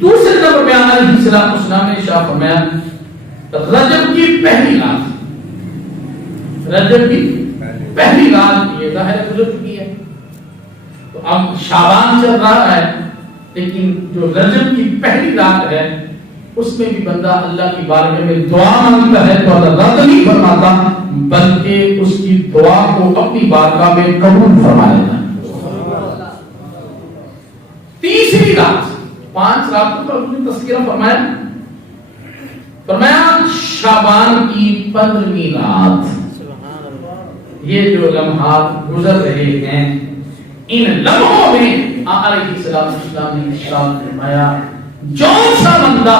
دوسرے نمبر پہ علیہ السلام نے ارشاد فرمایا رجب کی پہلی رات، رجب کی پہلی رات یہ ظاہر گزر چکی ہے، تو اب شعبان چل رہا ہے، لیکن جو رجب کی پہلی رات ہے اس میں بھی بندہ اللہ کی بارگاہ میں دعا مانگتا ہے تو اللہ رد نہیں فرماتا بلکہ اس کی دعا کو اپنی بارگاہ میں قبول فرما لیتا ہے۔ تیسری رات، 5 راتوں کا اس نے تذکرہ فرمایا، فرمایا شعبان کی 15ویں رات۔ یہ جو لمحات گزر رہے ہیں ان لمحوں میں علیہ السلام نے ارشاد فرمایا جو سا بندہ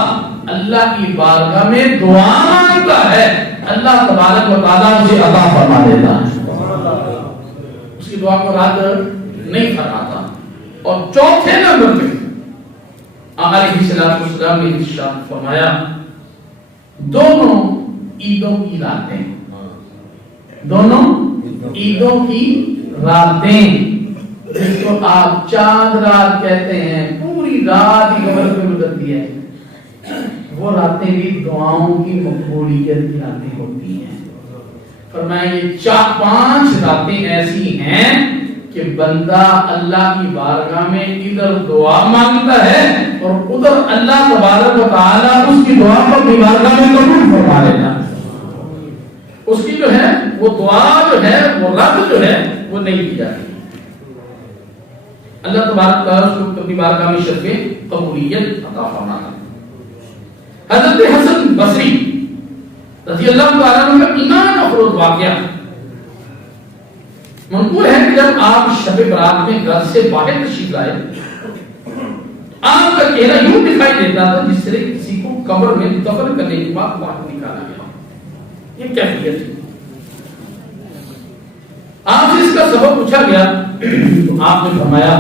اللہ کی بارگاہ میں دعا مانگتا ہے اللہ تبارک و تعالیٰ اسے عطا فرما دیتا ہے، اس کی دعا کو رد نہیں فرماتا۔ اور چوتھے نمبر پہ علیہ السلام نے ارشاد فرمایا دونوں عیدوں کی راتیں، دونوں عیدوں کی راتیں جس کو آپ چاند رات کہتے ہیں، پوری رات ہی قبر میں گزرتی ہے، وہ راتیں بھی دعاؤں کی مقبولیت کی راتیں ہوتی ہیں۔ فرمایا یہ 4-5 راتیں ایسی ہیں کہ بندہ اللہ کی بارگاہ میں ادھر دعا مانگتا ہے اور ادھر اللہ تبارک و تعالیٰ اس کی دعا کو اپنی بارگاہ میں قبول فرما لیتا ہے، اس کی جو ہے وہ دعا جو ہے وہ رد جو ہے وہ نہیں کی جاتی، اللہ تبارک و تعالیٰ اس کو اپنی بارگاہ میں شرف قبولیت عطا فرماتا ہے۔ حضرت حسن بصری رضی اللہ تعالیٰ عنہ کا ایمان افروز واقعہ منقول ہے کہ جب آپ شب برات میں گھر سے باہر تشریف لائے آپ کا چہرہ یوں دکھائی دیتا تھا جس طرح کسی کو قبر میں دفن کرنے کے بعد باہر نکالا گیا، یہ کیفیت ہے۔ آپ سے اس کا سبب پوچھا گیا تو آپ نے فرمایا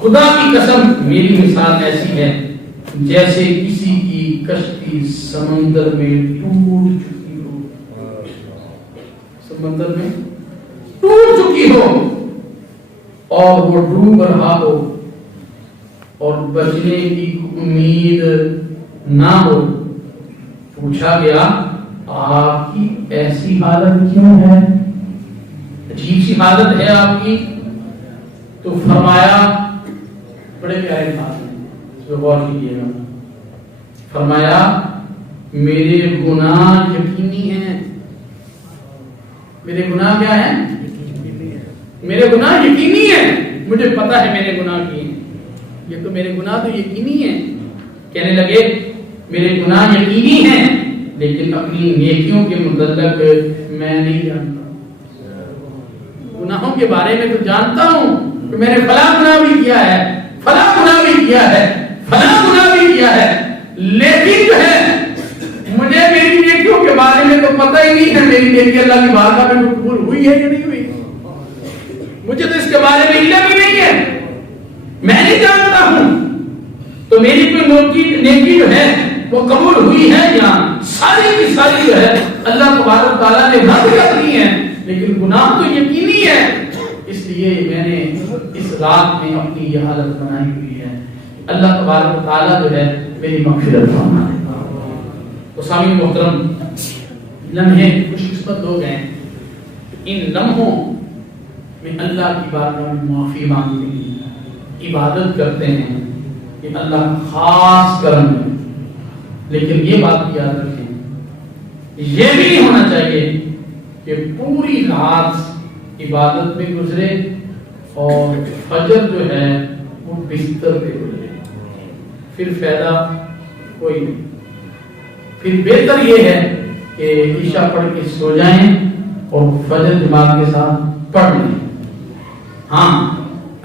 خدا کی قسم میری مثال ایسی ہے جیسے کسی کی کشتی سمندر میں ٹوٹ چکی ہو، سمندر میں ٹوٹ چکی ہو اور وہ ڈوب رہا ہو اور بچنے کی امید نہ ہو۔ پوچھا گیا آپ کی ایسی حالت کیوں ہے، عجیب سی حالت ہے آپ کی؟ تو فرمایا بڑے پیارے بات ہیں، اس پہ غور کیجیے گا، فرمایا میرے گناہ یقینی ہیں۔ میرے گناہ کیا ہیں؟ میرے گناہ یقینی ہیں، مجھے پتا ہے میرے گناہ کی ہیں، یہ تو میرے گناہ تو یقینی ہیں۔ کہنے لگے میرے گناہ یقینی ہیں لیکن اپنی نیکیوں کے متعلق میں نہیں جانتا، گناہوں کے بارے میں تو جانتا ہوں کہ میں نے فلاں گناہ بھی کیا ہے، فلاں گناہ بھی کیا ہے، فلاں گناہ بھی کیا ہے، لیکن جو ہے مجھے میری نیکیوں کے بارے میں تو پتہ ہی نہیں ہے میری نیکی اللہ کی بارگاہ میں قبول ہوئی ہے یا نہیں ہوئی، مجھے تو اس کے بارے میں علم ہی نہیں ہے، میں نہیں جانتا ہوں، تو میری کوئی نیکی جو ہے وہ قبول ہوئی ہے یا ساری کی ساری جو ہے اللہ تبارک تعالیٰ نے رد کر دی ہے، لیکن گناہ تو یقینی ہے، اس لیے میں نے اس رات میں اپنی یہ حالت بنائی ہوئی ہے، اللہ تبارک تعالیٰ جو ہے میری مغفرت فرمائے۔ تو سامعین محترم، لمحے خوش قسمت لوگ ہیں ان لمحوں میں اللہ کی بارگاہ میں معافی مانگتے ہیں، عبادت کرتے ہیں، کہ اللہ خاص کرم ہے، لیکن یہ بات بھی یاد رکھیں یہ بھی نہیں ہونا چاہیے کہ پوری رات عبادت میں گزرے اور فجر جو ہے وہ بستر پہ گزرے، پھر فائدہ کوئی نہیں، پھر بہتر یہ ہے کہ عشاء پڑھ کے سو جائیں اور فجر جماعت کے ساتھ پڑھ لیں۔ ہاں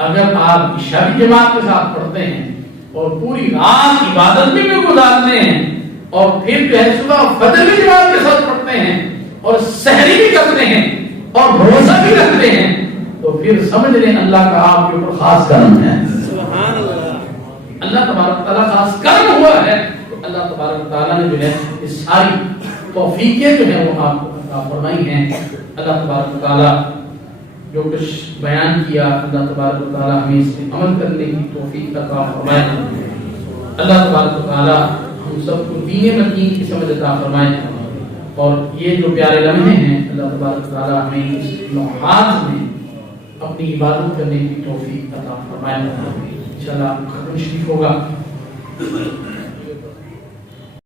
اگر آپ عشاء کی جماعت کے ساتھ پڑھتے ہیں اور پوری رات عبادت میں بھی گزارتے ہیں اور پھر جو ہے صبح فجر کی جماعت کے ساتھ پڑھتے ہیں اور سحری بھی کرتے ہیں اور بھروسہ بھی رکھتے ہیں تو پھر سمجھ لیں اللہ کا آپ کے اوپر خاص کرم ہے، سبحان اللہ، اللہ تبارک تعالیٰ خاص کرم ہوا ہے، تو اللہ تبارک تعالیٰ نے جو ہے یہ ساری توفیقیں جو ہیں وہ آپ کو عطا فرمائی ہیں۔ اللہ تبارک تعالیٰ جو کچھ بیان کیا اللہ تبارک تعالیٰ ہمیں اس پہ عمل کرنے کی توفیق عطا فرمائے۔ اللہ تبارک و تعالی ہم سب کو دین متین کی سمجھ عطا فرمائے، اور یہ جو پیارے لمحے ہیں اللہ تبارک و تعالی ہمیں اس لمحات میں اپنی عبادت کرنے کی توفیق عطا فرمائے۔ انشاءاللہ ختم شریف ہوگا۔